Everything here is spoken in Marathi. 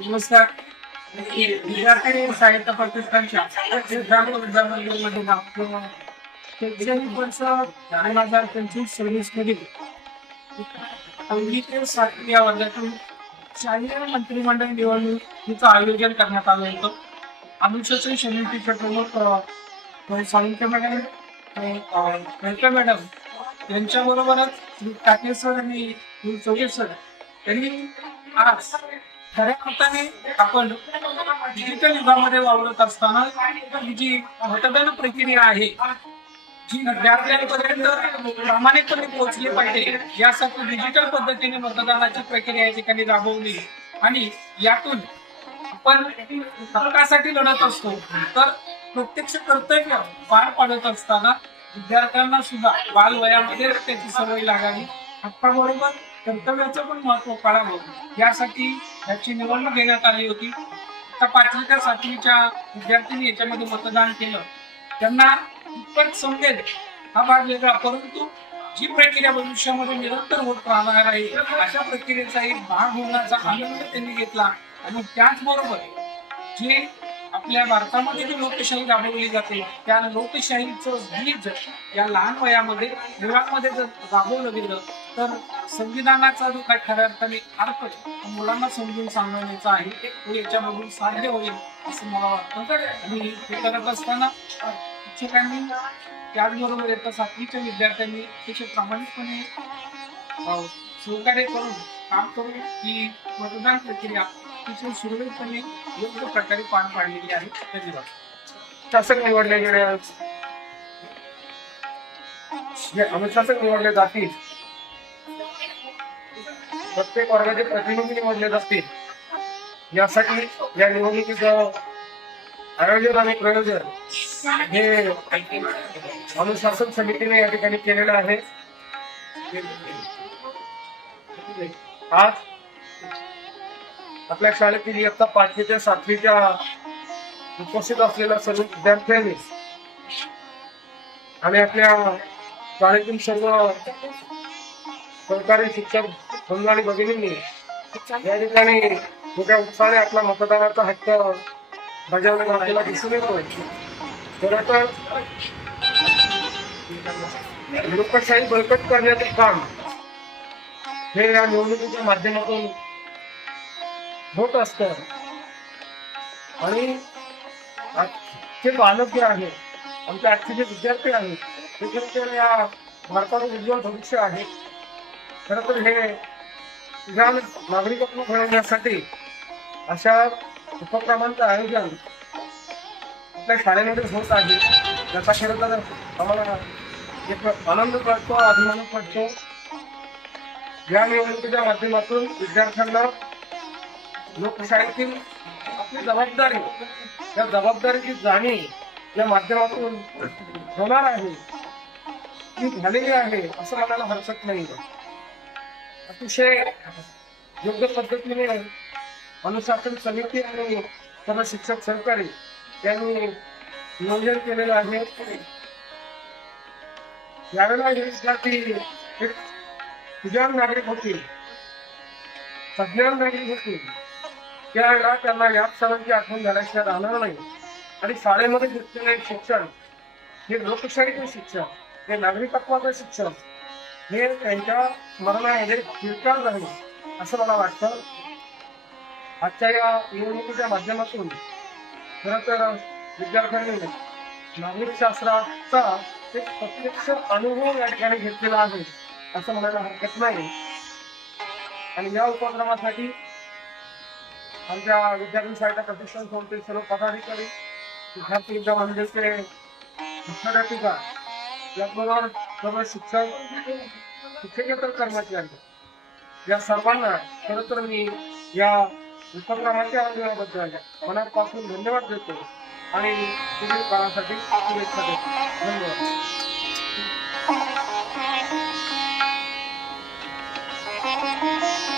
नमस्कार. विद्यार्थी साहित्य प्रतिष्ठानच्या विद्यामंदिरमध्ये शैक्षणिक वर्ष दोन हजार पंचवीस सव्वीस मधील पहिली ते सातवी या वर्गातून शालेय मंत्रिमंडळ निवडणुकीचं आयोजन करण्यात आलं होतं. अनुशासन समितीचे प्रमुख अ, मॅडम वेंकटे मॅडम यांच्याबरोबरच बरोबरच टाके सर आणि चौगे सर तरी आज खऱ्या अर्थाने आपण डिजिटल युगामध्ये वावरत असताना ही जी मतदान प्रक्रिया आहे जी विद्यार्थ्यांपर्यंत प्रामाणिकपणे पोहोचली पाहिजे यासाठी डिजिटल पद्धतीने मतदानाची प्रक्रिया या ठिकाणी राबवली. आणि यातून आपण हक्कासाठी लढत असतो तर प्रत्यक्ष कर्तव्य पार पाडत असताना विद्यार्थ्यांना सुद्धा बाल वयामध्ये त्याची सवय लागावी. हक्काबरोबर कर्तव्याचं पण महत्त्व कळावं यासाठी याची निवडणूक घेण्यात आली होती. आता पाचवी त्या सातवीच्या विद्यार्थ्यांनी याच्यामध्ये मतदान केलं. त्यांना इतपत समजेल हा भाग वेगळा परंतु जी प्रक्रिया भविष्यामध्ये निरंतर होत राहणार आहे अशा प्रक्रियेचा एक भाग होण्याचा आनंद त्यांनी घेतला. आणि त्याचबरोबर जे आपल्या भारतामध्ये जी लोकशाही राबवली जाते त्या लोकशाहीचं बीज या लहान वयामध्ये मुलांमध्ये जर राबवलं गेलं तर संविधानाचा जो काही खऱ्या अर्थाने अर्थ मुलांना समजून सांगण्याचा आहे तो याच्यामधून साध्य होईल असं मला वाटतं. आणि हे करत असताना शिक्षकांनी त्याचबरोबर एका सातवीच्या विद्यार्थ्यांनी अतिशय प्रामाणिकपणे सहकार्य करून काम करून ही मतदान प्रक्रिया अतिशय सुरळीतपणे योग्य प्रकारे पार पाडलेली आहे. धन्यवाद. शासक निवडले गेले अनुशासक निवडले जातील. प्रत्येक वर्गाचे प्रतिनिधी निवडले जातील. यासाठी या निवडणुकीचं आयोजन आणि प्रयोजन हे अनुशासन समितीने या ठिकाणी केलेलं आहे. आज आपल्या शाळेतील इयत्ता पाचवी ते सातवीच्या उपस्थित असलेल्या सर्व विद्यार्थ्यांनी आणि आपल्या शाळेतील सर्व सरकारी शिक्षक बंधू आणि भगिनींनी या ठिकाणी मोठ्या उत्साहाने आपला मतदानाचा हक्क बजावलेला आपल्याला दिसून येतोय. खरं तर लोकशाही बळकट करण्याचे काम हे या निवडणुकीच्या माध्यमातून होत असत. आणि आजचे बालक जे आहे आमचे आजचे जे विद्यार्थी आहेत ते खरं तर या भारताचं उज्ज्वल भविष्य आहे खरं तर हे ज्ञान नागरिकत्व घडवण्यासाठी अशा उपक्रमांचं आयोजन आपल्या शाळेमध्ये होत आहे. त्याचा खरं तर आम्हाला एक आनंद वाटतो अभिमान वाटतो या निवडणुकीच्या माध्यमातून विद्यार्थ्यांना लोकशाहीतील आपली जबाबदारी त्या जबाबदारीची जाणीव या माध्यमातून होणार आहे. ती झालेली आहे असं म्हणायला हरकत नाही. अतिशय योग्य पद्धतीने अनुशासन समिती आणि सर्व शिक्षक सहकारी यांनी नियोजन केलेलं आहे. यावेळेला हे विद्यार्थी एक सुजाण नागरिक होतील सज्ञान नागरिक होतील. त्यावेळेला त्यांना याच सणांची आठवण झाल्याशिवाय राहणार नाही. आणि शाळेमध्ये घेतलेले शिक्षण हे लोकशाहीचे शिक्षण हे नागरिकत्वाचं शिक्षण हे त्यांच्या मरणामध्ये किरकाळ राहील असं मला वाटतं. आजच्या या निवडणुकीच्या माध्यमातून खरं तर विद्यार्थ्यांनी नागरिक शास्त्राचा एक प्रत्यक्ष अनुभव या ठिकाणी घेतलेला आहे असं म्हणायला हरकत नाही. आणि या उपक्रमासाठी आमच्या विद्यार्थी शाळेच्या प्रशिक्षण संस्थेत सर्व पदाधिकारी विद्यार्थी एकदा म्हणजे मंदिरचे शिक्षणाधिका याबरोबर सर्व शिक्षक शिक्षकेतर कर्मचारी या सर्वांना खरं तर मी या उपक्रमाच्या अनुभवाबद्दल मनापासून धन्यवाद देतो आणि पुढील काळासाठी शुभेच्छा देतो. धन्यवाद. Thank you.